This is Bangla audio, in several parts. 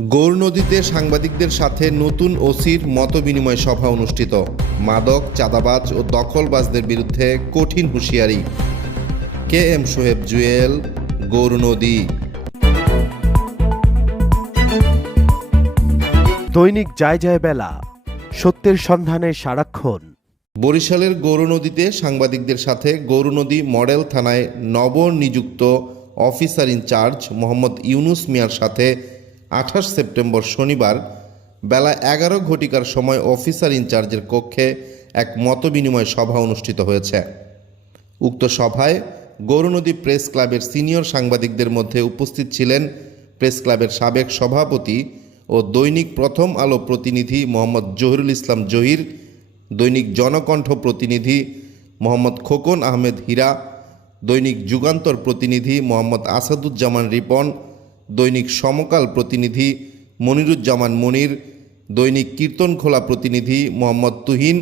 গৌর নদীতে সাংবাদিকদের সাথে নতুন ওসির মতবিনিময় সভা অনুষ্ঠিত। মাদক চাঁদাবাজ ও দখলবাজদের বিরুদ্ধে কঠিন হুঁশিয়ারি। K M Soheb Jewel Gournadi. দৈনিক যায় যায় বেলা সত্যের সন্ধানে সারাক্ষণ। বরিশালের গৌরনদীতে সাংবাদিকদের সাথে গৌরনদী মডেল থানায় নবনিযুক্ত অফিসার ইনচার্জ মোহাম্মদ ইউনুস মিয়ার সাথে আঠাশ সেপ্টেম্বর শনিবার বেলা এগারো ঘটিকার সময় অফিসার ইনচার্জের কক্ষে এক মতবিনিময় সভা অনুষ্ঠিত হয়েছে। উক্ত সভায় গৌরনদী প্রেস ক্লাবের সিনিয়র সাংবাদিকদের মধ্যে উপস্থিত ছিলেন প্রেস ক্লাবের সাবেক সভাপতি ও দৈনিক প্রথম আলো প্রতিনিধি মোহাম্মদ জহিরুল ইসলাম জহির, দৈনিক জনকণ্ঠ প্রতিনিধি মোহাম্মদ খোকন আহমেদ হীরা, দৈনিক যুগান্তর প্রতিনিধি মোহাম্মদ আসাদুজ্জামান রিপন দৈনিক সমকাল প্রতিনিধি মনিরুজ্জামান মনির, দৈনিক কীর্তনখোলা প্রতিনিধি মোহাম্মদ তুহিন,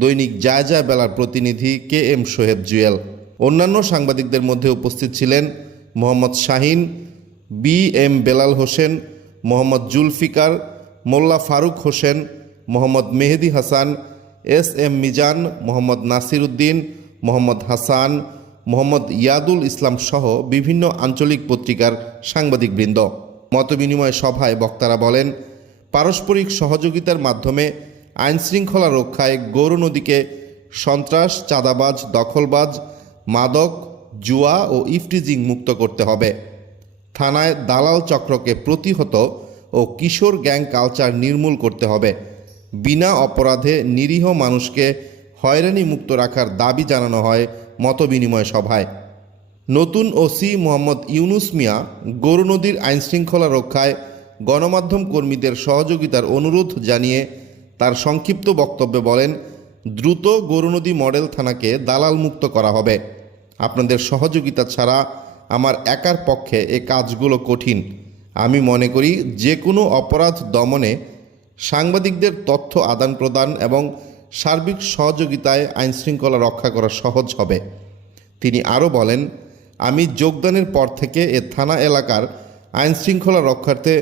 দৈনিক জায়জা বেলার প্রতিনিধি কে এম সোহেব জুয়েল। অন্যান্য সাংবাদিকদের মধ্যে উপস্থিত ছিলেন Mohammad Shahin, B M Belal Hossain, Mohammad Zulfikar, Molla Faruk Hossain, Mohammad Mehedi Hasan, S M Mizan, Mohammad Nasir Uddin Mohammad Hasan Mohammad Yadul Islam সহ বিভিন্ন আঞ্চলিক পত্রিকার সাংবাদিকবৃন্দ। মতবিনিময় সভায় বক্তারা বলেন, পারস্পরিক সহযোগিতার মাধ্যমে আইনশৃঙ্খলা রক্ষায় গৌর নদীকে সন্ত্রাস, চাঁদাবাজ, দখলবাজ, মাদক, জুয়া ও ইফটিজিং মুক্ত করতে হবে। থানায় দালাল চক্রকে প্রতিহত ও কিশোর গ্যাং কালচার নির্মূল করতে হবে। বিনা অপরাধে নিরীহ মানুষকে হয়রানি মুক্ত রাখার দাবি জানানো হয় মতবিনিময় সভায়। নতুন ওসি মোহাম্মদ ইউনুস মিয়া গরু নদীর আইনশৃঙ্খলা রক্ষায় গণমাধ্যম কর্মীদের সহযোগিতার অনুরোধ জানিয়ে তার সংক্ষিপ্ত বক্তব্যে বলেন, দ্রুত গরুনদী মডেল থানাকে দালাল মুক্ত করা হবে। আপনাদের সহযোগিতা ছাড়া আমার একার পক্ষে এ কাজগুলো কঠিন। আমি মনে করি যে কোনো অপরাধ দমনে সাংবাদিকদের তথ্য আদান প্রদান এবং সার্বিক সহযোগিতায় আইনশৃঙ্খলা রক্ষা করা সহজ হবে। তিনি আরও বলেন, আমি যোগদানের পর থেকে এ থানা এলাকার আইনশৃঙ্খলা রক্ষার্থে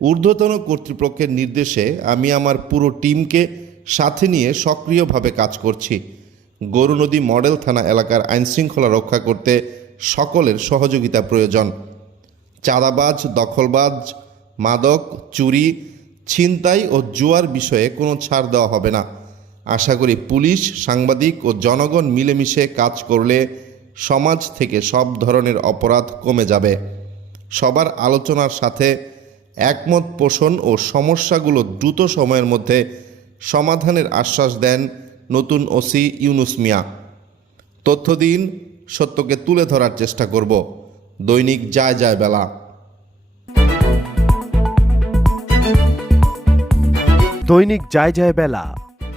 ঊর্ধ্বতন কর্তৃপক্ষের নির্দেশে আমি আমার পুরো টিমকে সাথে নিয়ে সক্রিয়ভাবে কাজ করছি। গরু নদী মডেল থানা এলাকার আইনশৃঙ্খলা রক্ষা করতে সকলের সহযোগিতা প্রয়োজন। চাঁদাবাজ, দখলবাজ, মাদক, চুরি, ছিনতাই ও জুয়ার বিষয়ে কোনো ছাড় দেওয়া হবে না। আশা করি পুলিশ, সাংবাদিক ও জনগণ মিলেমিশে কাজ করলে সমাজ থেকে সব ধরনের অপরাধ কমে যাবে। সবার আলোচনার সাথে একমত পোষণ ও সমস্যাগুলো দ্রুত সময়ের মধ্যে সমাধানের আশ্বাস দেন নতুন ওসি ইউনুস মিয়া। তথ্য দিন, সত্যকে তুলে ধরার চেষ্টা করব। দৈনিক যায় যায় বেলা। দৈনিক যায় যায় বেলা।